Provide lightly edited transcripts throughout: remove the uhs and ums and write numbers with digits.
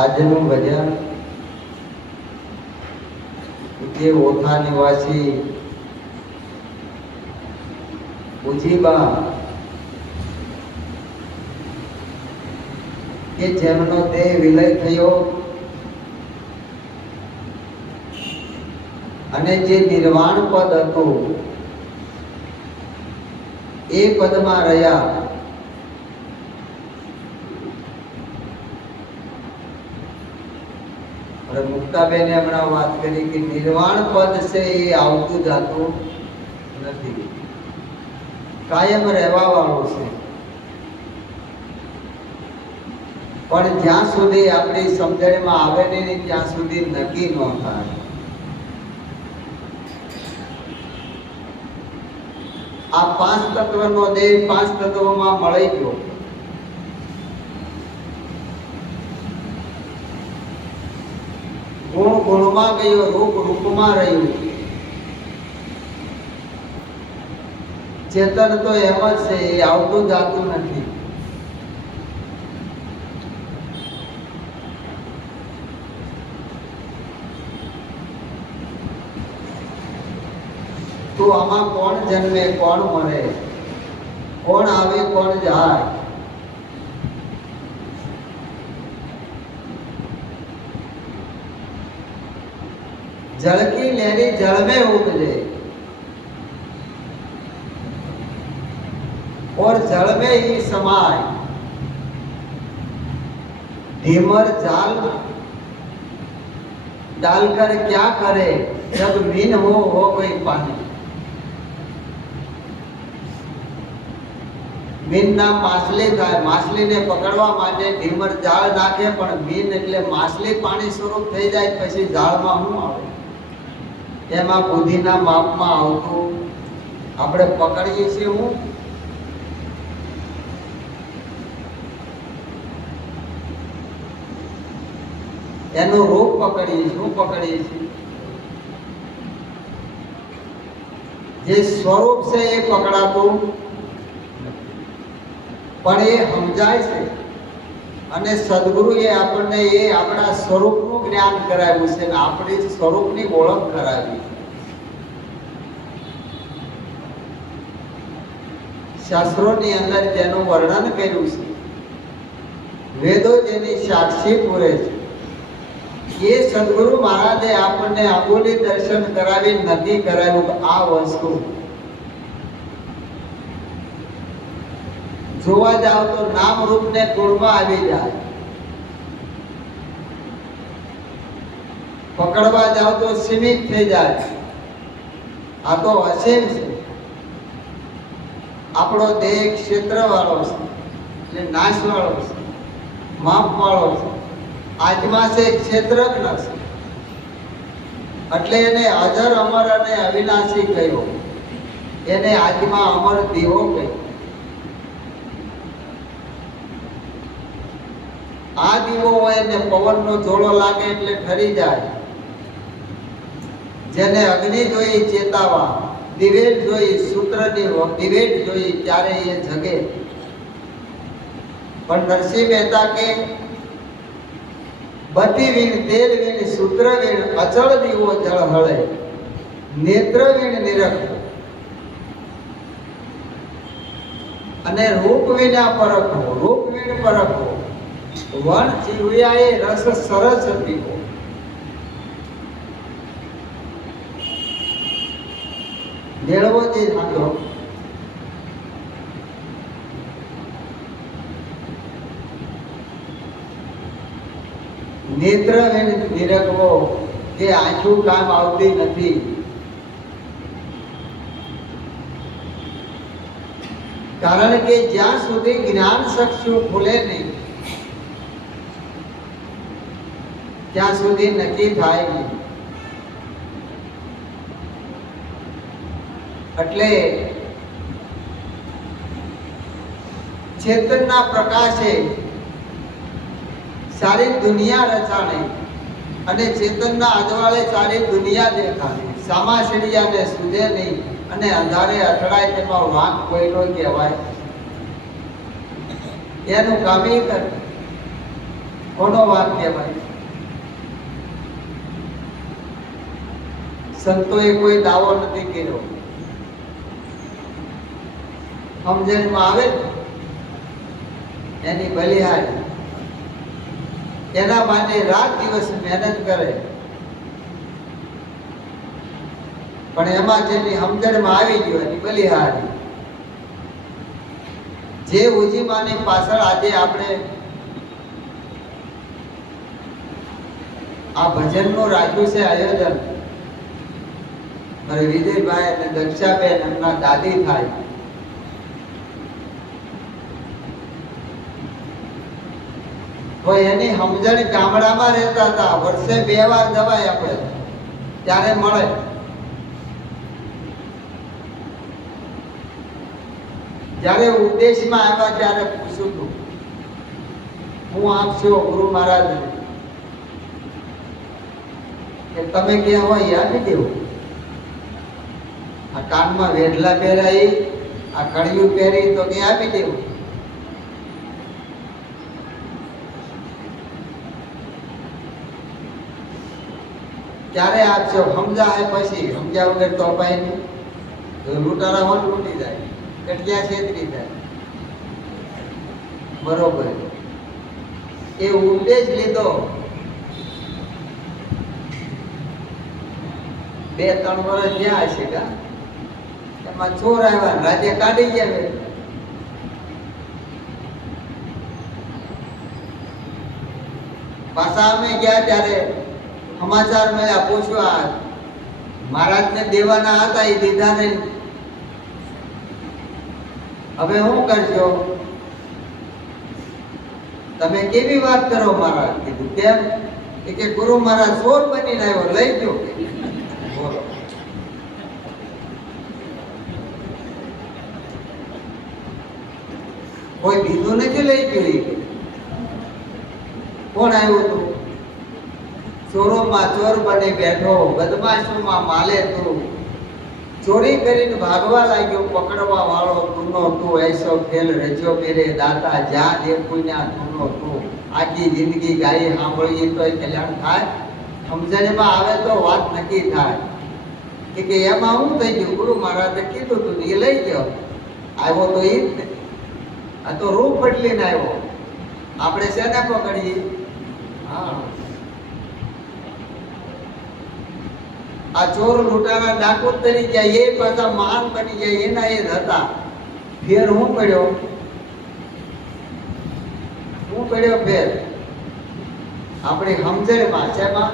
આજનું ભજન જે ઓથા નિવાસી ઉજીબા કે જેમનો દેહ વિલય થયો અને જે નિર્વાણ પદ હતું એ પદમાં રહ્યા. મુક્તાબેને હમણાં વાત કરી કે નિર્વાણ પદ છે એ આવતું જાતું નથી, કાયમ રહેવા વાળું છે. પણ જ્યાં સુધી આપણી સમજણમાં આવે નહીં ત્યાં સુધી નક્કી ન થાય. આ પાંચ તત્વનો દેહ પાંચ તત્વોમાં મળી ગયો. ગુણ ગુણમાં ગયો, રૂપ રૂપમાં રહ્યું. ચેતન તો એમ જ છે, એ આવતું જાતું નથી. તો આમાં કોણ જન્મે, કોણ મરે, કોણ આવે, કોણ જાય? जल की लहरी जल में उपजे और जल में ही समाए. ढीमर जाल डालकर क्या करे जब मीन हो गई पानी. मीन ना माછલી થાય. માછલીને પકડવા માટે ઢીમર જાળ નાખે, પણ મીન એટલે માછલી પાણી સ્વરૂપ થઈ જાય પછી જાળમાં શું આવે? એમાં બુદ્ધિના માપમાં આવતું આપણે પકડીએ છીએ હું એનું રૂપ પકડીએ છીએ. શું પકડીએ છીએ? જે સ્વરૂપ છે એ પકડાતું પણ એ સમજાય છે. અને સદગુરુએ આપણને એ આપણા સ્વરૂપનું જ્ઞાન કરાવ્યું છે ને આપણી સ્વરૂપની ઓળખ કરાવી. શાસ્ત્રોની અંદર જેનું વર્ણન કર્યું છે, વેદો જેની સાક્ષી પૂરે છે, એ સદગુરુ મહારાજે આપણને આંગોલી દર્શન કરાવી નથી કરાવ્યું. આ વસ્તુ જોવા જાવ તો નામ રૂપ ને ગુણમાં આવી જાય, પકડવા જાવ તો સીમિત થઈ જાય. આ તો અસીમ છે. આપણો દેહ ક્ષેત્ર વાળો છે, એટલે નાશ વાળો છે, માપ વાળો છે. આત્મા છે ક્ષેત્રજ્ઞ છે, એટલે એને અજર અમર અને અવિનાશી કહ્યો. એને આત્મા અમર દીવો કહ્યો. આ દીવો હોય ને પવનનો જોડો લાગે એટલે ઠરી જાય. જેને અગ્નિ જોઈ ચેતાવા, દિવેટ જોઈ સૂત્રની દિવેટ જોઈ ત્યારે એ જગે. પણ નરસિંહ મહેતા કે બધી વીણ તેલ વીણ સૂત્ર વીણ અચળ દીવો જળ હળે, નેત્ર વીણ નિરખ અને રૂપ વીણા પરખો, રૂપ વીણ પરખો. વણ જીવ્યાએ રસ સરસ પીવો. મેળવો જે હાથો નેત્ર નિરખવો કે આંખું કામ આવતી નથી. કારણ કે જ્યાં સુધી જ્ઞાન ચક્ષુ ખુલે નહીં ત્યાં સુધી નક્કી થાય નહીં. એટલે ચેતનના પ્રકાશે સારી દુનિયા રચાણે અને ચેતનના અજવાળે સારી દુનિયા દેખાય. સામાશિડિયાને સુધે નહીં અને અંધારે અથડાય તેમાં વાંક કોઈનો કહેવાય. એનું કામ એ કરે. કોનો વાંક કહેવાય? સંતોએ કોઈ દાવો નથી કર્યો. સમજણમાં આવે એની બલિહારી, એના માટે રાત દિવસ મહેનત કરે, પણ એમાં જેની સમજણમાં આવી ગયો એની બલિહારી. જે ઉજીમાની પાછળ આજે આપણે આ ભજનનું રાખ્યું છે આયોજન, અને વિજયભાઈ અને દક્ષાબેન એમના દાદી થાય, તો એની સમજણ ગામડામાં રહેતા હતા. વર્ષે 2 વાર જવાય આપણે, ત્યારે મળે. જ્યારે ઉપદેશમાં આવ્યા ત્યારે પૂછ્યું હતું, હું આપશો ગુરુ મહારાજ કે તમે ક્યાં હોય આપી દેવું. આ કાનમાં વેઢલા પહેરાઈ, આ કડિયું પહેરી, તો ક્યાં આપી દેવું. ક્યારે આપશો? સમજાય પછી, સમજ્યા વગર તો અપાય નહીં. લૂંટારા હોત લૂંટી જાય, કટિયા છેતરી જાય. બરોબર, એ ઉપદેશ લીધો. 2-3 વર્ષ જ્યાં હશે કા, એમાં ચોર આવ્યા, રાજ્ય કાઢી ગયા. પાછા અમે ગયા ત્યારે સમાચાર મળ્યા, પૂછ્યું મહારાજને દેવાના હતા એ દીધા નહીં, હવે શું કરશો? તમે કેવી વાત કરો મહારાજ? કીધું કેમ? કે ગુરુ મહારાજ ચોર બનીને આવ્યો, લઈ ગયો. બોલો, કોઈ બીજું નથી લઈ ગયું. કોણ આવ્યું હતું? ચોરોમાં ચોર બની બેઠો, બદમાશોમાં માલે તું, ચોરી કરીને ભાગવા લાગ્યો, પકડવા વાળો તુનો તું, એસો ખેલ રચ્યો મેરે દાતા, જ્યાં દેખું ત્યાં તુનો તું. આખી જિંદગી ગાઈ સાંભળીએ તો કલ્યાણ થાય, સમજણમાં આવે તો વાત નક્કી થાય. કે એમાં શું થઈ ગયું? ગુરુ મહારાજે કીધું તું એ લઈ ગયો. આવ્યો તો એ જ ને, આ તો રૂપ બદલીને આવ્યો. આપણે શેને પકડીએ? હા, આ ચોર લૂંટારા ડાકુ તરી ગયા, એ પાછા મહાન બની ગયા. એના એ હતા. ફેર હું પડ્યો? હું પડ્યો ફેર આપણી સમજણમાં. શેમાં?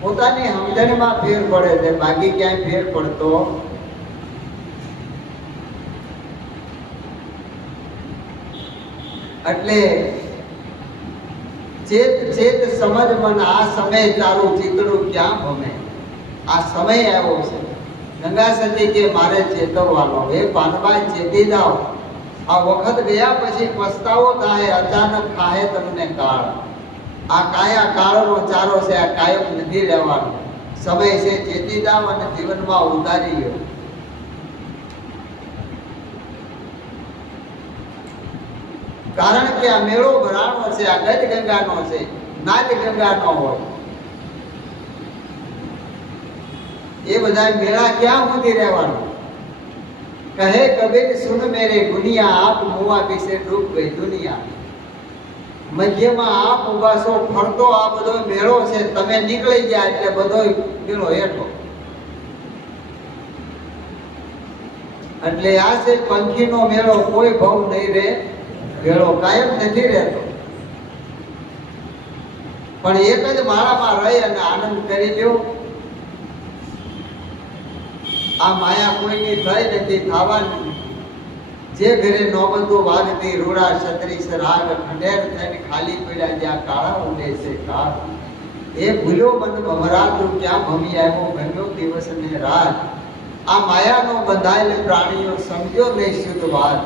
પોતાની સમજણમાં ફેર પડે છે, બાકી ક્યાંય ફેર પડતો. એટલે ચેત ચેત સમજ મન, આ સમય તારું ચિતડું ક્યાં ભમે. આ સમય આવ્યો છે. ગંગા સતી કે મારે ચેતવવાનો, હે પાનભાઈ ચેતી જાઓ. આ વખત ગયા પછી પસ્તાવો થાય, અચાનક ખાહે તમને કાળ. આ કાયા કાળનો ચારો છે, આ કાયમ નથી રહેવાનો. સમય છે, ચેતી જાઓ અને જીવનમાં ઉતારી લો. કારણ કે આ મેળો ભરાણો છે, આ ગજ ગંગાનો છે, નાચ ગંગાનો હોય. એ બધા મેળા ક્યાં સુધી રહેવાનો? કહે કબીર સુન મેરે ગુનિયા, આપ મુવા પીછે ડૂબ ગઈ દુનિયા. મધ્યમાં આપ ઉભાસો, ફરતો આ બધો મેળો છે. તમે નીકળી ગયા એટલે બધો મેળો હેઠો. એટલે આ છે પંખીનો મેળો, કોઈ ભાવ નહીં રે ભેળો, કાયમ નથી રહેતો. પણ એક જ માળામાં રહી અને આનંદ કરી લ્યો. આ માયા કોઈની થઈ નથી, થવાની. જે ઘરે નોબતું વાગતી, રૂડા છત્રીસ રાગ, ખંડેર થઈને ખાલી પડ્યા જ્યાં કાળા ઉડે છે કાળ. એ ભૂલ્યો મન ભમરાતું, ક્યાં ભમી આવ્યો ગમ્યો દિવસ ને રાત. આ માયાનો બંધાયેલ પ્રાણીઓ સમજો નહીં શુદ્ધ વાત.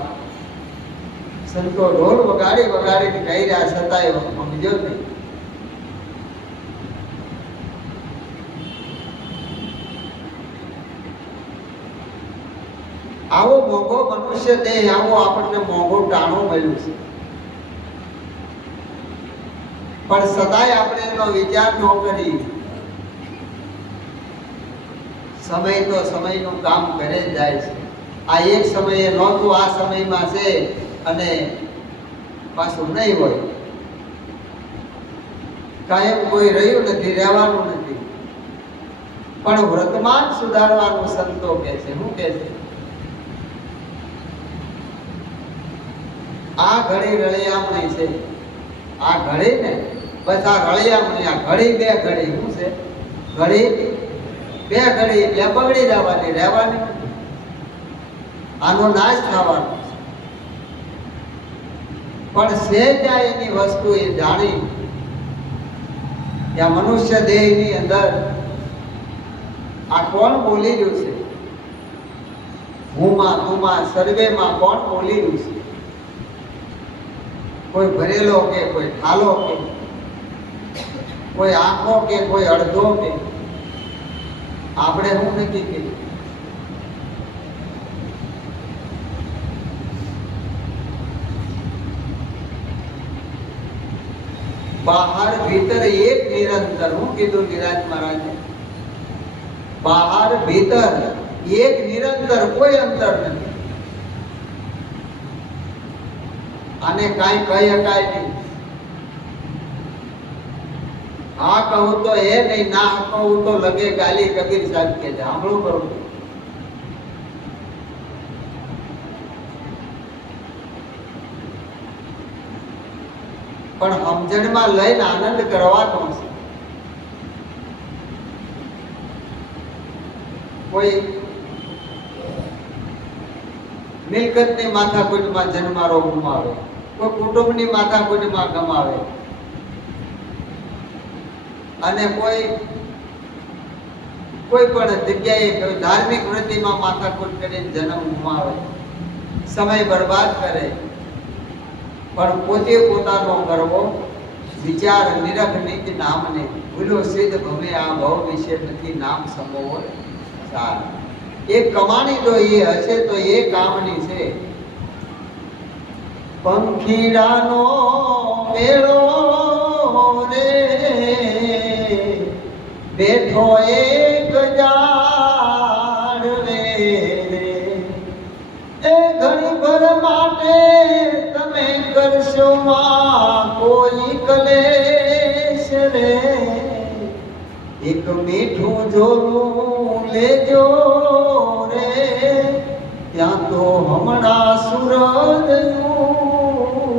સંતો ઢોલ વગાડી વગાડીને કહી રહ્યા છતાંય સમજો નહીં. આવો મોંઘો મનુષ્ય દેહ, આવો આપણને મોંઘો ટાણો મળ્યું છે. પણ સદાય આપણે એનો વિચાર ન કરી. સમય તો સમયનું કામ કરે જ જાય છે. આ એક સમયે નહોતું, આ સમયમાં છે અને પાછું નહીં હોય. કાયમ કોઈ રહ્યું નથી, રહેવાનું નથી. પણ વર્તમાન સુધારવાનું સંતો કહે છે. શું કહે છે? આ ઘડી રળિયામણી છે. આ ઘડી ને બસ આ રળિયામણી, આ ઘડી બે ઘડી શું છે? ઘડી બે ઘડી એટલે બગડી જવાની, રહેવાની. આનો નાશ થવાનો. પણ છે ત્યાં એની વસ્તુ એ જાણી કે આ મનુષ્ય દેહની અંદર આ કોણ બોલી રહ્યું છે? હુંમાં તુંમાં સર્વેમાં કોણ બોલી રહ્યું છે? કોઈ ભરેલો કે કોઈ ઠાલો કે કોઈ આંખો કે કોઈ અડધો કે આપણે શું નક્કી કર્યું? બહાર ભીતર એક નિરંતર. હું કીધું નિરાજ મહારાજે? બહાર ભીતર એક નિરંતર, કોઈ અંતર નથી. આને કાંઈ કહી શકાય નહીં. હા કહું તો એ નહીં, ના કહું તો લગે ગાલી. કબીર સાહેબ કે છે, સાંભળું કરું. પણ સમજણમાં લઈને આનંદ કરવાનો છે. કોઈ મિલકતની માથાકૂટમાં જન્મારો ગુમાવે, કોઈ કુટુંબની માથાકૂટમાં ગમાવે, અને કોઈ પણ જગ્યાએ કોઈ ધાર્મિક વૃત્તિમાં માથાકૂટ કરીને જન્મ ગુમાવે, સમય બરબાદ કરે. પણ પોતે પોતાનો કરવો વિચાર નિરખ નીતિ નામને ભૂલો સિદ્ધ ભમે આ ભવ વિશે નથી નામ સમોવો સાર. એક કમાણી તો એ હશે તો એ કામની છે. પંખીડાનો મેળો રે બેઠો એક ઝાડવે રે, એ ઘણી ભર માટે તમે કરશો માં કોઈ કલેશ રે. એક મીઠું જોરું લેજો રે, ત્યાં તો હમણાં સૂરજ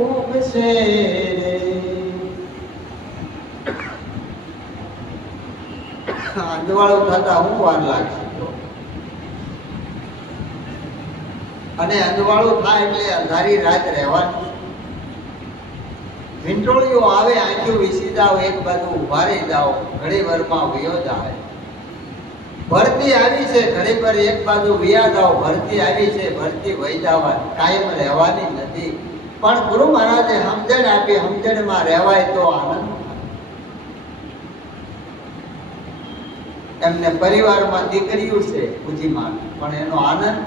ઉગશે રે. અંધવાળું થતા હું વાર લાગશે? અને અંધવાળું થાય એટલે અંધારી રાત રહેવાની. વિંટોળીઓ આવે, આંખ્યું વીસી જાવ, એક બાજુ ઉભા રહી જાઓ, ઘડી વારમાં વયો જાય. ભરતી આવી છે, ઘડી પર એક બાજુ વિયા જાઓ, ભરતી આવી છે, ભરતી વહી જવાની, કાયમ રહેવાની નથી. પણ ગુરુ મહારાજે સમજણ આપી, સમજણમાં રહેવાય તો આનંદ. એમને પરિવારમાં દીકરીઓ છે પૂજીમાં, પણ એનો આનંદ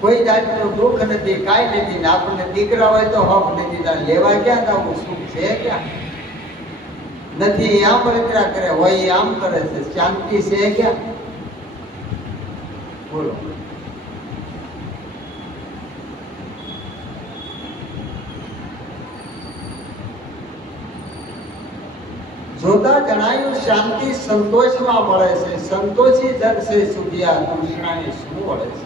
કોઈ જાતનું દુઃખ નથી, કાંઈ નથી. ને આપણને દીકરા હોય તો હક નથી, લેવા ક્યાં જવું? સુખ છે ક્યાં? નથી. આમ પરિત્રા કરે હોય એ આમ કરે છે, શાંતિ છે ક્યાં? બોલો. જોતા જણાયું શાંતિ સંતોષમાં મળે છે. સંતોષી જગ છે સુધિયા, તૃષ્ણાને શું મળે છે?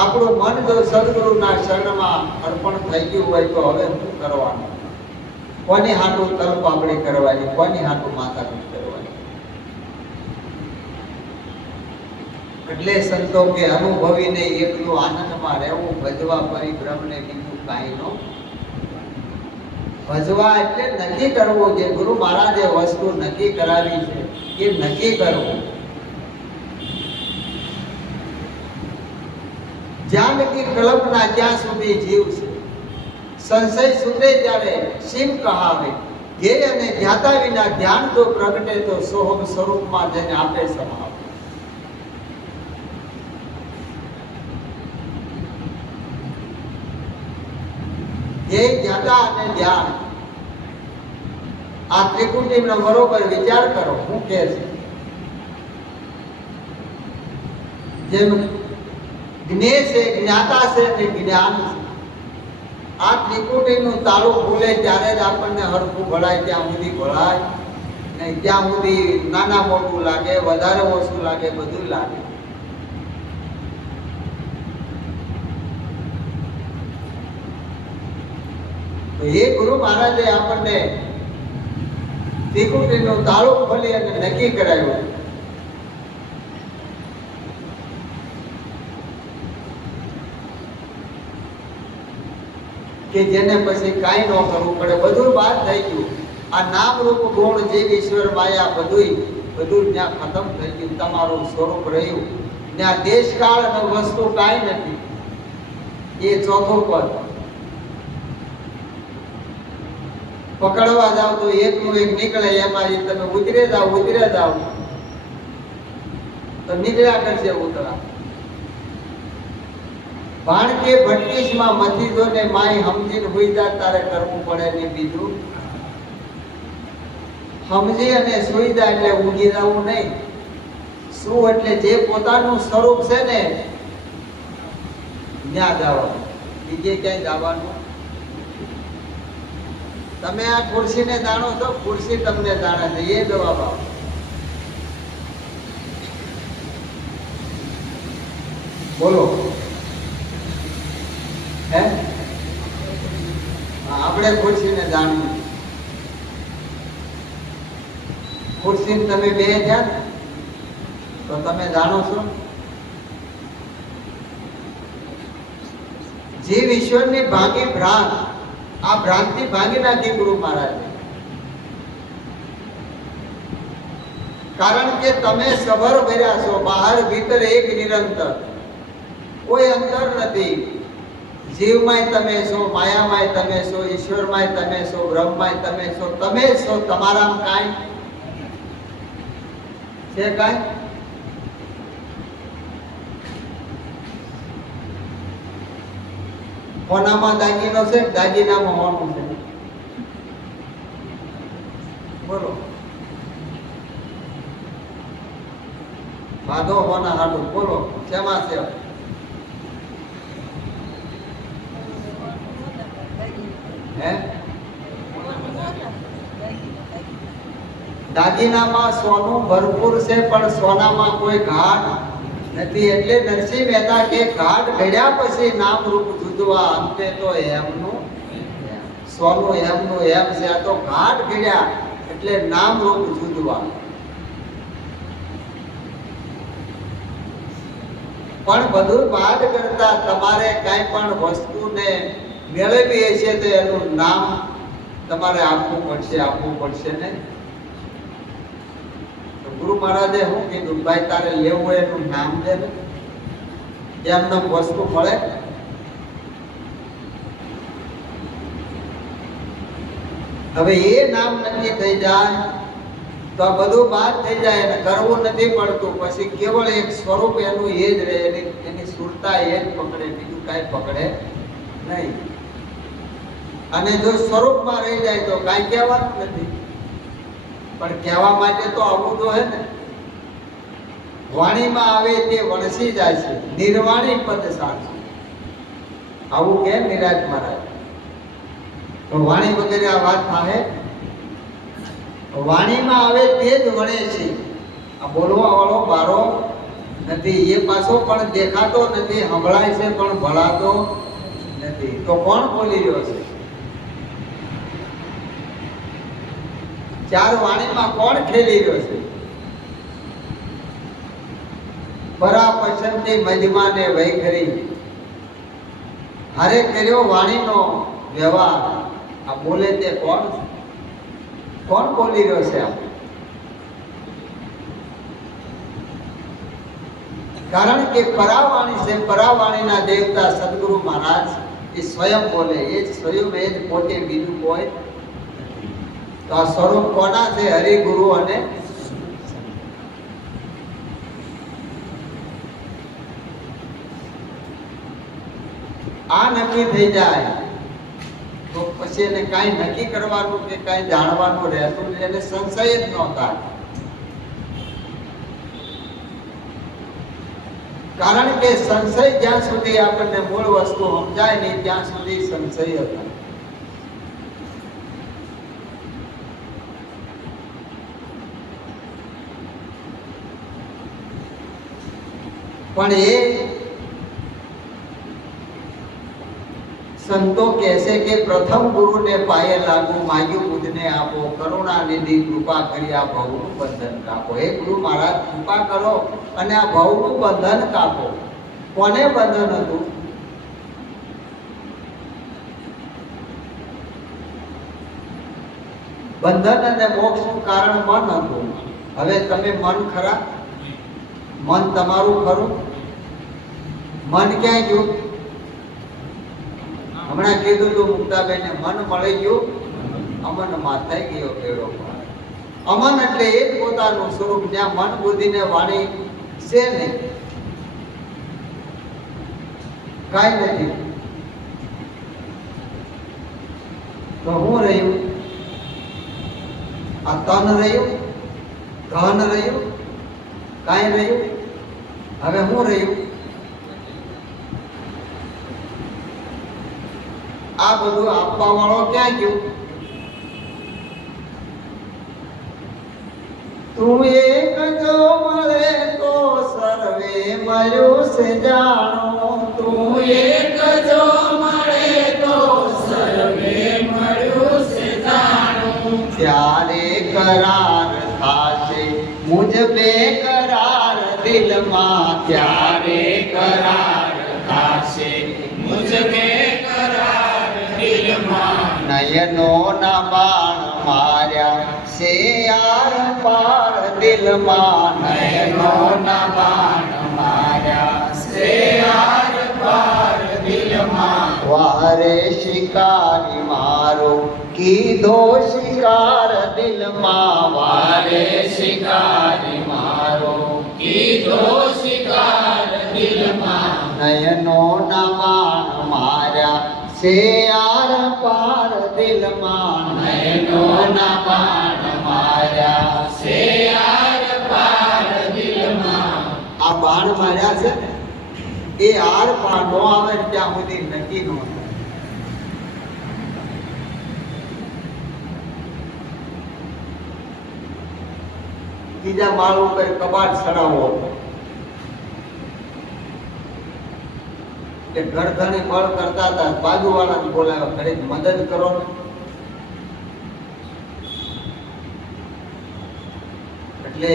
આપણું મન જો સદગુરુના શરણમાં અર્પણ થઈ ગયું હોય તો હવે શું કરવાનું? કોની હાટું તલપાપડી કરવાની? કોની હાટું માથાકૂટ કરવાની? એટલે સંતો કે અનુભવીને એકલું આનંદમાં રહેવું, ભજવા પરિભ્રમને બીજું કાંઈ નો. ભજવા એટલે નક્કી કરવું. જે ગુરુ મહારાજે વસ્તુ નક્કી કરાવી છે એ નક્કી કરવું. જ્યાં લગી કલ્પના ત્યાં સુધી જીવ છે. સંશય સુધે ત્યારે શિવ કહાવે, ધ્યેય અને ધ્યાતા વિના ધ્યાન તો પ્રગટે તો સોહમ સ્વરૂપમાં જેને આપે સમાવે. ધ્યેય જ્ઞાતા અને ધ્યાન આ ત્રિકુટીનો બરોબર વિચાર કરો. શું કહે છે? જેમ જ્ઞેય છે, જ્ઞાતા છે અને જ્ઞાન છે. આ ત્રિકુટીનું તાળું ખુલે ત્યારે જ આપણને હરખું ભળાય. ત્યાં સુધી ભળાય નહીં. ત્યાં સુધી નાના મોટું લાગે, વધારે ઓછું લાગે, બધું લાગે. તો એ ગુરુ મહારાજે આપણને ત્રિકુટીનું તાળું ખોલી અને નક્કી કરાવ્યું કે જેને પછી કાંઈ ન કરવું પડે, બધું બાદ થઈ ગયું. આ નામ રૂપ ગુણ જીવ ઈશ્વર માયા બધું ત્યાં ખતમ થઈ ગયું. તમારું સ્વરૂપ રહ્યું ત્યાં. દેશકાળ અને વસ્તુ કાંઈ નથી. એ ચોથું પદ. પકડવા જાવ તો એકનું એક નીકળે, એમાં તમે ઉતરે જાવ તો નીકળ્યા કરશે ઉતરા. ભાણકે ભટ્ટીસમાં મથી દો ને માય સમજીને હોઈ જા, તારે કરવું પડે ને બીજું. સમજી અને સુઈ જા એટલે ઊંઘી જવું નહીં. શું એટલે જે પોતાનું સ્વરૂપ છે ને ત્યાં જવાનું, બીજે ક્યાંય જવાનું. તમે આ ખુરશીને જાણો છો, ખુરશી તમને જાણે છે, એ જવાબ આપો. બોલો. હે? આપણે ખુરશીને જાણવું. ખુરશીને તમે બે થયા તો તમે જાણો છો. જીવ ઈશ્વરની ભાંગી ભ્રાંત, આ ભ્રાંતિ ભાંગી નાખી ગુરુ મહારાજે. કારણ કે તમે સભર ભર્યા છો, બહાર ભીતર એક નિરંતર, કોઈ અંતર નથી. જીવમાંય તમે છો, માયામાંય તમે છો, ઈશ્વરમાંય તમે છો, બ્રહ્મમાંય તમે છો. તમે છો, તમારામાં કાંઈ છે? કાંઈ કોનામાં દાગીનો છે, દાગીનામાં હોનું છે? બોલો. વાંધો હોના હાડું. બોલો, શેમાં છે? હે? દાગીનામાં સોનું ભરપૂર છે, પણ સોનામાં કોઈ ઘાટ નથી. એટલે નરસિંહ મહેતા કે ઘાટ ઘડ્યા પછી નામ રૂપ જુદવા, અંતે તો એમનું સોનું એમનું એમ છે. આ તો ઘાટ ઘડ્યા એટલે નામ રૂપ જુદવા. પણ બધું બાદ કરતા તમારે કાંઈ પણ વસ્તુને મેળવી હશે તો એનું નામ તમારે આપવું પડશે ને. ગુરુ મહારાજે શું કીધું? ભાઈ તારે લેવું હોય એનું નામ દે ને. એમને વસ્તુ મળે? હવે એ નામ નક્કી થઈ જાય તો આ બધું બાદ થઈ જાય અને કરવું નથી પડતું. પછી કેવળ એક સ્વરૂપ એનું એ જ રહે, એની સુરતા એ જ પકડે, બીજું કાંઈ પકડે નહીં. અને જો સ્વરૂપમાં રહી જાય તો કાંઈ કહેવાનું નથી. પણ કહેવા માટે તો આવું તો હે ને. વાણીમાં આવે તે વણસી જાય છે, નિર્વાણી પદ સાચું. આવું કેમ નિરાજ મહારાજ? તો વાણી વગેરે આ વાત થાય. વાણીમાં આવે તે જ વણે છે. આ બોલવા વાળો બારો નથી. એ પાછો પણ દેખાતો નથી, સંભળાય છે પણ ભળાતો નથી. તો કોણ બોલી રહ્યો છે? ચાર વાણીમાં કોણ ખેલી રહ્યો છે? પરા પસંદી મજમાને વૈખરી, હારે કર્યો વાણીનો વ્યવહાર. આ બોલે તે કોણ છે? કોણ બોલી રહ્યો છે? આ કારણ કે પરાવાણી છે. પરાવાણીના દેવતા સદગુરુ મહારાજ એ સ્વયં બોલે. એ જ સ્વયં એ જ પોતે, બીજું કોઈ. તો આ સ્વરૂપ કોના છે? હરિ, ગુરુ અને આ નક્કી થઈ જાય પછી એને કાંઈ નક્કી કરવાનું કે કાંઈ જાણવાનું રહેતું નથી, એને સંશય જ ન થાય. કારણ કે સંશય જ્યાં સુધી આપણને મૂળ વસ્તુ સમજાય નહીં ત્યાં સુધી સંશય હતા. પણ એ સંતો કહેશે કે પ્રથમ ગુરુને પાયે લાગુ, માગ્યું બુદ્ધને આપો, કરુણા નિધિ કૃપા કરી આ ભવનું બંધન કાપો. હે ગુરુ મહારાજ, કૃપા કરો અને આ ભવનું બંધન કાપો. કોને બંધન હતું? બંધન અને મોક્ષનું કારણ મન હતું. હવે તમે મન ખરા? મન તમારું ખરું? મન ક્યાં ગયું? હમણાં કીધું તું મુક્તાબેન, મન મળી ગયું, અમનમાં થઈ ગયો કેળો. અમન એટલે એ જ પોતાનું સ્વરૂપ જ્યાં મન બુદ્ધિ ને વાણી છે ને કાંઈ નથી. તો હું રહ્યું? આ તન રહ્યું, ધન રહ્યું, કાંઈ રહ્યું? હવે હું રહ્યું? આ બધું આપવા વાળો ક્યાં ગયો? તું એક જો મળે તો સર્વે મળ્યું છે જાણો. તું એક જો મળે તો સર્વે મળ્યું છે જાણો. ત્યારે કરાર થાશે મુજ બેકરાર દિલમાં. ત્યારે કરાર થાશે મુજ બેકરાર દિલમાં. નયનો ના બાણ માર્યા છે યાર પાર દિલમાં. નયનો ના બાણ માર્યા છે આર પાર દિલમાં. વારે શિકારી મારો કીધો શિકાર દિલમાં. વારે શિકારી મારો કીધો શિકાર દિલમાં. નયનો ના બાણ માર્યા છે યાર પાર દિલમાં. નયનો ના બાણ માર્યા છે આર પાર દિલમાં. આ બાણ માર્યા છે ને એ આર પાર નો આવે ત્યાં સુધી નક્કી ન થાય. બીજા માળ ઉપર કબાટ ચડાવો કે ગરધણી બળ કરતા હતા, બાજુવાળાને બોલાવ્યો, ઘરે મદદ કરો ને. એટલે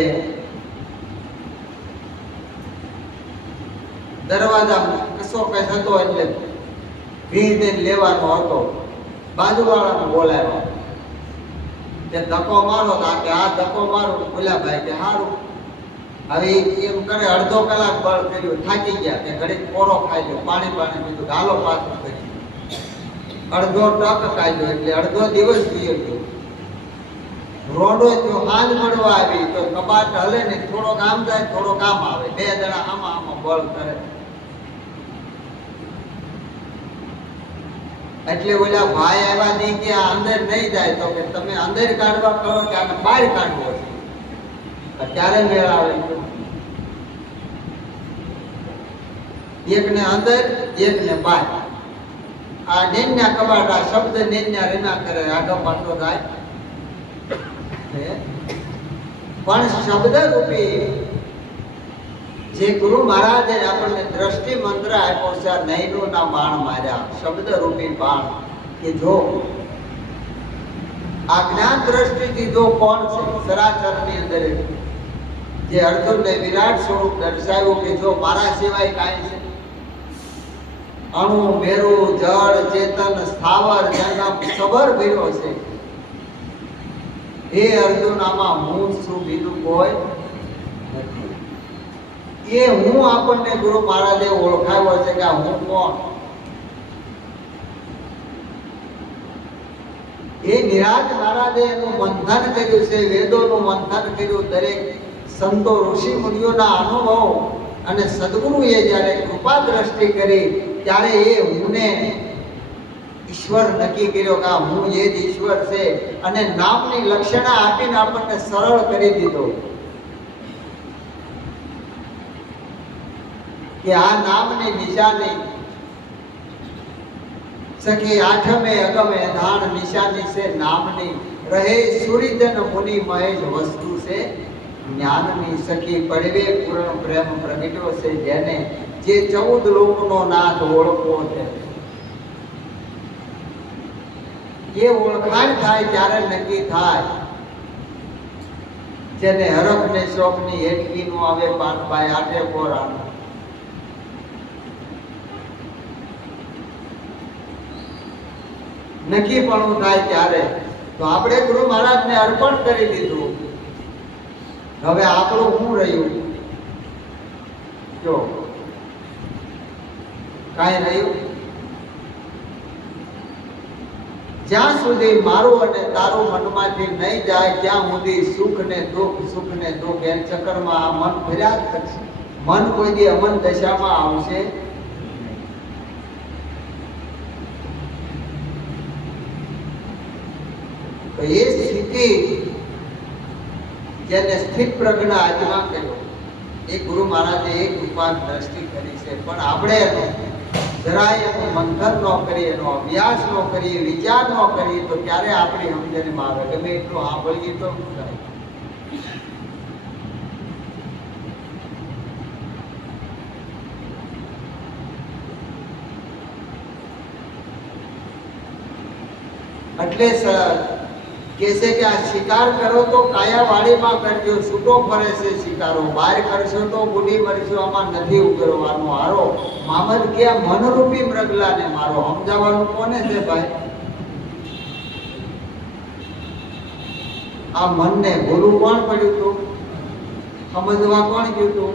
દરવાજા કશો કઈ થતો એટલે ભીડ દઈને લેવાનો હતો. બાજુવાળાને બોલાવ્યો કે ધક્કો મારો, કે આ ધક્કો મારો. બોલ્યા ભાઈ કે સારું. હવે એમ કરે, અડધો કલાક બળ કર્યું, થાકી ગયા કે ઘડીક પોરો ખાઈ લો, પાણી પીધું, હાલો પાછું કરી. અડધો ટક કાઢ્યો એટલે અડધો દિવસ પીએ ગયો. રોડો જો હાંજ મળવા આવી તો કબાટ હલે ને, થોડોક આમ જાય થોડોક આમ આવે, બે જણા આમાં બળ કરે. એટલે ઓલા ભાઈ આવ્યા નહીં કે આ અંદર નહીં જાય, તો કે તમે અંદર કાઢવા કરો કે આને બહાર કાઢવો છે. ક્યારે મેળ આવે? એક ને અંદર, એક ને બહાર. આ નેન્યા કબાટ, આ શબ્દ નેન્યા રેના કરે, આગળ પાછો થાય. પણ શબ્દ રૂપી જે ગુરુ મહારાજે આપણને દ્રષ્ટિ મંત્ર આપ્યો છે, આ નયનો ના બાણ માર્યા, શબ્દ રૂપી બાણ. કે જો આ જ્ઞાન દ્રષ્ટિથી જો કોણ છે સરાચરની અંદર, જે અર્જુનને વિરાટ સ્વરૂપ દર્શાવ્યું કે જો મારા સિવાય કાંઈ છે, અણુ મેરુ જળ ચેતન સ્થાવર જંગમ સબર ભર્યો છે. હે અર્જુન, આમાં હું છું, બીજું કોઈ નથી. એ હું આપણને ગુરુ મહારાજે ઓળખાવ્યો છે કે હું કોણ. એ નિરાજ મહારાજે એનું મંથન કર્યું છે, વેદોનું મંથન કર્યું, દરેક સંતો ઋષિ મુનિઓના અનુભવ અને સદગુરુએ જ્યારે કૃપા દ્રષ્ટિ કરી ત્યારે એ હુંને ઈશ્વર નક્કી કર્યો કે હું એ જ ઈશ્વર છે, અને નામની લક્ષણા આપીને આપણને સરળ કરી દીધો કે આ નામની નિશાની સખી આઠમે અગમે ધાણ નિશાની છે નામની, રહે સૂર્યજન મુનિ મહેશ વસ્તુ છે જ્ઞાનની, સખી પડવે પૂર્ણ પ્રેમ પ્રગટ્યો છે જેને, જે 14 લોકનો નાથ ઓળખવો છે. એ ઓળખાણ થાય ત્યારે નક્કી થાય, જેને હરખ ને શોખ ની હેડકી નો આવે પાનભાઈ આઠે પોરાનો. નક્કી પણ થાય ત્યારે તો આપણે ગુરુ મહારાજને અર્પણ કરી દીધું. હવે આપણું શું રહ્યું? જો કાંઈ રહ્યું? જ્યાં સુધી મારું અને તારું મનમાંથી નહીં જાય ત્યાં સુધી સુખ ને દુઃખ એ ચક્કરમાં આ મન ફર્યા જ કરશે. મન કોઈ દી અમન દશામાં આવશે. તો એ સ્થિતિ જેને સ્થિત પ્રજ્ઞા આજ્ઞા કહ્યો, એ ગુરુ મહારાજે એક કૃપા દ્રષ્ટિ કરી છે. પણ આપણે એનો જરાય એનું મંથન ન કરીએ, એનો અભ્યાસ ન કરીએ, વિચાર ન કરીએ તો ક્યારે આપણી સમજણમાં આવે. ગમે એટલું સાંભળીએ તો થાય. એટલે કે છે કે આ શિકાર કરો તો કાયાવાડીમાં કરજો, છૂટો ફરે છે શિકારો, બહાર કરશો તો બુડી મરશો, આમાં નથી ઉગરવાનો હારો. મામદ કે મનરૂપી મૃગલાને મારો. સમજાવવાનું કોને છે ભાઈ? આ મનને ભૂલું કોણ પડ્યું હતું? સમજવા કોણ ગયું હતું?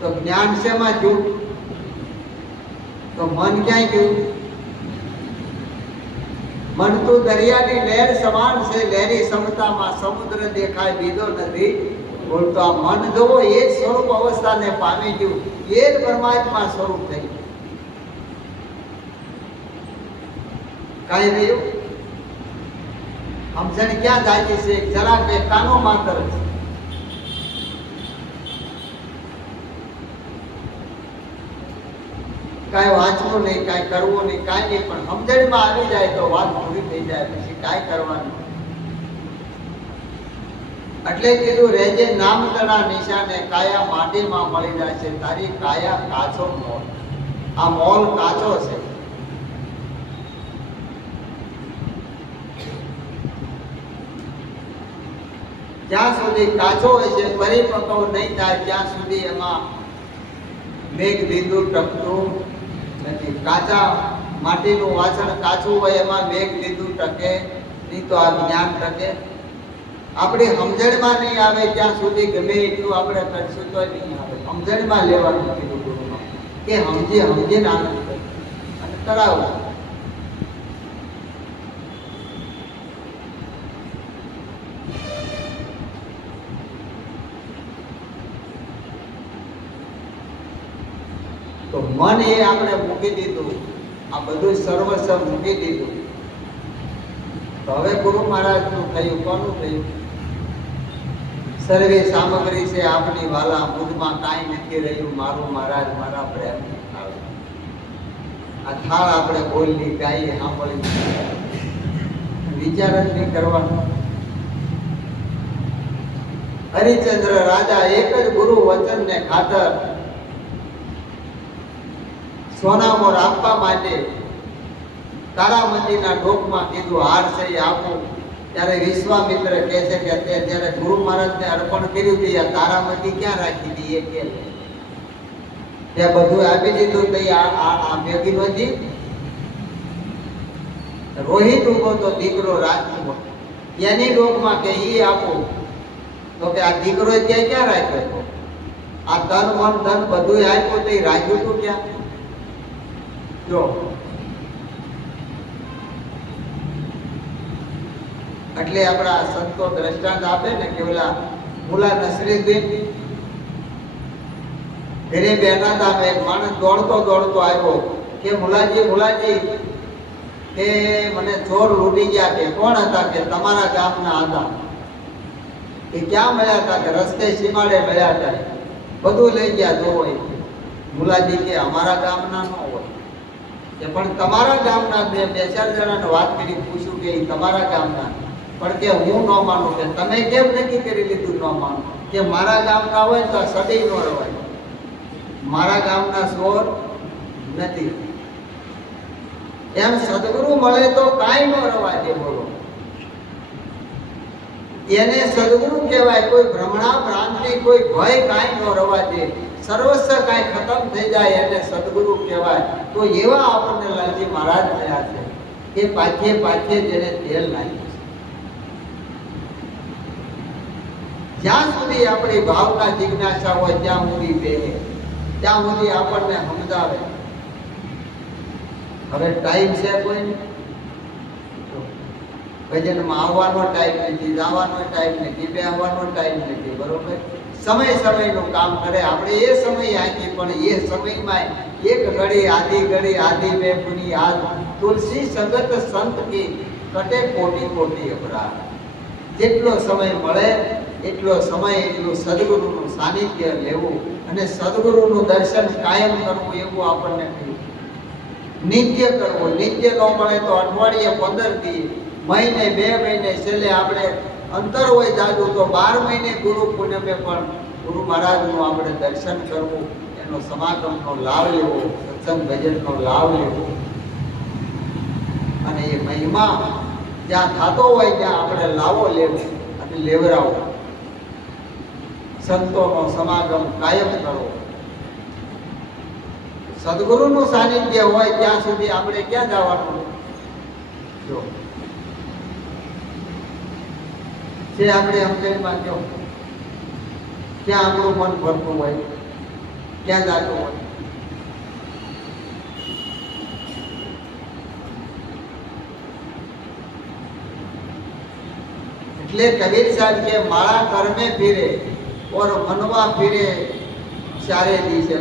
તો જ્ઞાન શેમાં ગયું? તો મન ક્યાંય ગયું? મન તો દરિયાની લહેર સમાન છે, લહેરી સમતામાં સમુદ્ર દેખાય બીજો નથી બોલતો. આ મન જોવો એ જ સ્વરૂપ અવસ્થાને પામી ગયું, એ જ પરમાત્મા સ્વરૂપ થઈ ગયું. કાંઈ રહ્યું? સમજણ ક્યાં જાય છે? જરા બે કાનો માત્ર છે. કાંઈ વાંચવું નહીં, કાંઈ કરવું નહીં, કાંઈ નહીં. પણ સમજણમાં આવી જાય તો વાત પૂરી થઈ જાય, પછી કાંઈ કરવાનું. એટલે કીધું રેજે નામ તણા નિશાને, કાયા માટીમાં મળી જાય છે, તારી કાયા કાચો મોલ. આ મોલ કાચો છે. જ્યાં સુધી કાચો હોય છે, પરિપક્વ નહીં થાય ત્યાં સુધી એમાં મેઘ બિંદુ ટકતું નથી. કાચા માટીનું વાસણ કાચું હોય એમાં મેઘ બિંદુ ટકે નહીં, તો આ જ્ઞાન ટકે. આપણી સમજણમાં નહીં આવે ત્યાં સુધી ગમે એટલું આપણે કરશું તો નહીં આવે. સમજણમાં લેવાનું કીધું ગુરુમાં કે સમજીને આનંદ કરે અને કરાવવું. તો મન એ આપણે મૂકી દીધું, આ બધું સર્વસ્વ મૂકી દીધું. તો હવે ગુરુ મહારાજનું થયું, કોનું થયું? સર્વે સામગ્રી છે આપની વાલા, મુજમાં કાંઈ નથી રહ્યું મારું મહારાજ મારા પ્રેમ. આ થાળ આપણે બોલી ગાઈએ સાંભળી, વિચાર જ નહીં કરવાનો. હરિચંદ્ર રાજા એક જ ગુરુ વચન ને ખાતર સોનામોર આપવા માટે તારામતીના ડોકમાં કીધું હાર છે એ આપું. ત્યારે વિશ્વામિત્ર કહે છે કે જ્યારે ગુરુ મહારાજને અર્પણ કર્યું હતું આ તારામતી ક્યાં રાખી હતી? એ કે ત્યાં બધું આપી દીધું તો આ ભેગી નથી. રોહિત ઉભો તો દીકરો રાજકુમાર એની ડોકમાં કે ઈ આપું, તો કે આ દીકરો ત્યાં ક્યાં રાખ્યો? આ તન મન ધન બધું આપ્યું તો એ રાખ્યું તું ક્યાં? જો એટલે આપણા સંતો દ્રષ્ટાંત આપે ને કે ઓલા મુલા નસરીદ્દીન ઘરે બેઠા હતા, એક માણસ દોડતો આવ્યો કે મુલાજી કે મને ચોર લૂંટી ગયા. કે કોણ હતા? કે તમારા ગામના હતા. એ ક્યાં મળ્યા હતા? કે રસ્તે સીમાડે મળ્યા હતા. બધું લઈ ગયા. જો હોય મુલાજી કે અમારા ગામના ન હોય. કે પણ તમારા ગામના બે ચાર જણાને વાત કરી પૂછ્યું કે તમારા ગામના. પણ કે હું ન માનું. કે તમે કેમ નક્કી કરી લીધું ન માનું? કે મારા ગામના હોય તો સદી ન રવાય. મારા ગામના ચોર નથી. એમ સદગુરુ મળે તો કાંઈ ન રવા દે. બોલો, એને સદગુરુ કહેવાય. કોઈ ભ્રમણા ભ્રાંતિ, કોઈ ભય કાંઈ ન રવા દે. સર્વસ્વ કાંઈ ખતમ થઈ જાય એને સદગુરુ કહેવાય. તો એવા આપણને લાલજી મહારાજ થયા છે કે પાછે પાછે જેને તેલ નાખ્યું. જ્યાં સુધી આપણી ભાવના જિજ્ઞાસા હોય ત્યાં સુધી બેહે, ત્યાં સુધી આપણને સમજાવે. હવે ટાઈમ છે કોઈને? ભજનમાં આવવાનો ટાઈમ નથી, જવાનો ટાઈમ નથી, બેહવાનો ટાઈમ નથી. બરોબર? સમયનું કામ કરે. આપણે એ સમય આંકી, પણ એ સમયમાં એક ઘડી આધી બે પુની આદ તુલસી સંગત સંત કી કટે કોટી કોટી અપરાધ. જેટલો સમય મળે એટલો સમય એટલું સદગુરુનું સાનિધ્ય લેવું અને સદગુરુનું દર્શન કાયમ કરવું એવું આપણને કહ્યું. નિત્ય કરવું. નિત્ય ન મળે તો અઠવાડિયે 15 દી, મહિને 2 મહિને, છેલ્લે આપણે અંતર હોય જાજુ તો 12 મહિને ગુરુ પૂનમે પણ ગુરુ મહારાજનું આપણે દર્શન કરવું, એનો સમાગમનો લાભ લેવો, સત્સંગ ભજનનો લાભ લેવો. અને એ મહિમા જ્યાં થતો હોય ત્યાં આપણે લાવો લેવો અને લેવરાવો. સંતોનો સમાગમ કાયમ કરવો. સદગુરુનું સાનિધ્ય હોય ત્યાં સુધી આપણે ક્યાં જવાનું? જો જે આપણે સમજણમાં કહો ક્યાં આપણું મન ભરતું હોય, ક્યાં જાતું હોય. એટલે કબીર સાહેબ કે માળા કર્મે ફિરે ઓર મનવા ફિરે ચારે દિશે.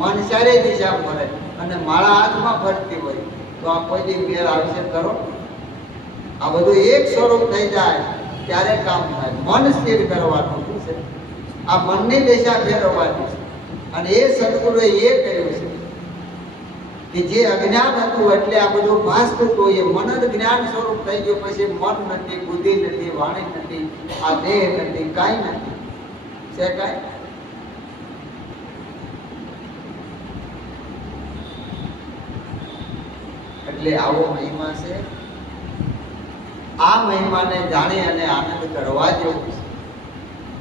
મન ચારે દિશા ફરે અને માળા હાથમાં ફરતી હોય તો આ કોઈ દી મેળ આવશે ખરો? આ બધું એક સ્વરૂપ થઈ જાય ત્યારે કામ થાય. મન સ્થિર કરવાનું છે, આ મનની દિશા ફેરવવાની છે. અને એ સદગુરુએ એ કર્યું છે કે જે અજ્ઞાન હતું એટલે આ બધું ભાસતું હતું, એ મન જ જ્ઞાન સ્વરૂપ થઈ ગયું. પછી મન નથી, બુદ્ધિ નથી, વાણી નથી, આ દેહ નથી, કાંઈ નથી. છે કાંઈ? એટલે આવો મહિમા છે. આ મહિમાને જાણી અને આનંદ કરવા જેવું છે.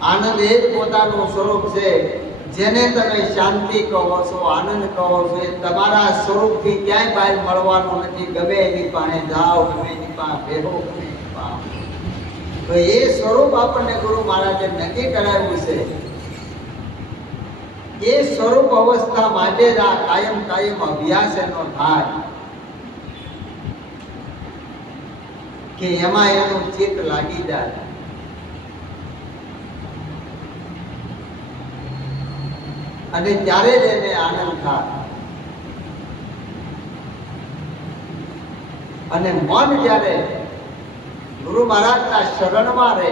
આનંદ એ જ પોતાનું સ્વરૂપ છે. જેને તમે શાંતિ કહો છો, આનંદ કહો છો, એ તમારા સ્વરૂપથી ક્યાંય બહાર મળવાનું નથી. ગમે એની પાસે જાઓ, ગમે એની પાસે બેહો, ગમે એની પાસે. તો એ સ્વરૂપ આપણને ગુરુ મહારાજે નક્કી કરાવ્યું છે. એ સ્વરૂપ અવસ્થા માટે જ આ કાયમ અભ્યાસ એનો થાય કે એમાં એનું ચિત્ત લાગી જાય. અને ત્યારે જ એને આનંદ થાય. અને મન જ્યારે ગુરુ મહારાજના શરણમાં રહે,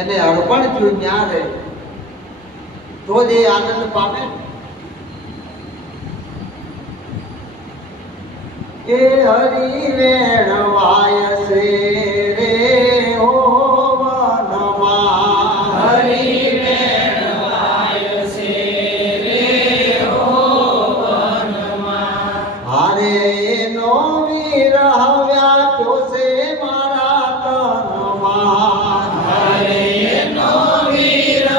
એને અર્પણ થયું ત્યાં રહે, તો જ એ આનંદ પામે. કે હરિ વેણવાય સે રે ઓ વનમાં, હરિ વેણવાય સે રે ઓ વનમાં. હારે એનો વિરહ વ્યાપ્યો છે મારા તનમાં. હરે એનો વિરહ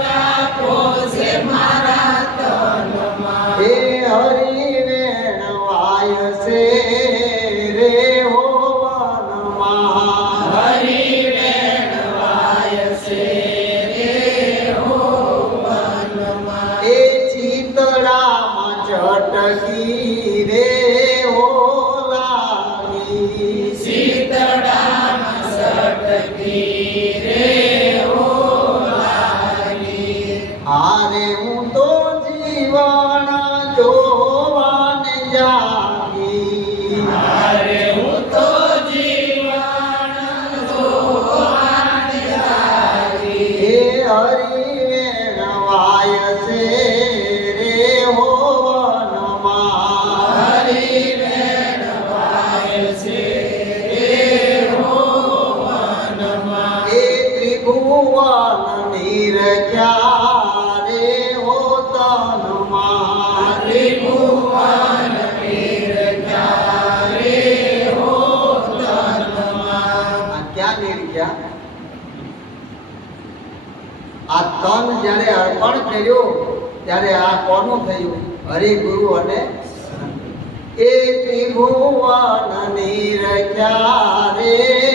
વ્યાપ્યો છે મારા તનમાં. હે હરિ વેણવાય સે રે ઓ વનમાં. હરિ વેણવાય સે રે ઓ વનમાં. એ ચિતડામાં ચટકી રે ઓ લાગી. શીતળામાં સટકી રે ઓ લાગી. હારે હું તો જીવન જોવાને જાગી. હારે ત્રિભુવનની રચ્યા રે હો તનમાં ત્રિભુવન નિરખ્યા રે હો તનમાં. આ ક્યાં નિરખ્યા? આ તન જ્યારે અર્પણ કર્યું ત્યારે આ કોનું થયું? હરિ ગુરુ અને એ ત્રિભુવન નિરખ્યા રે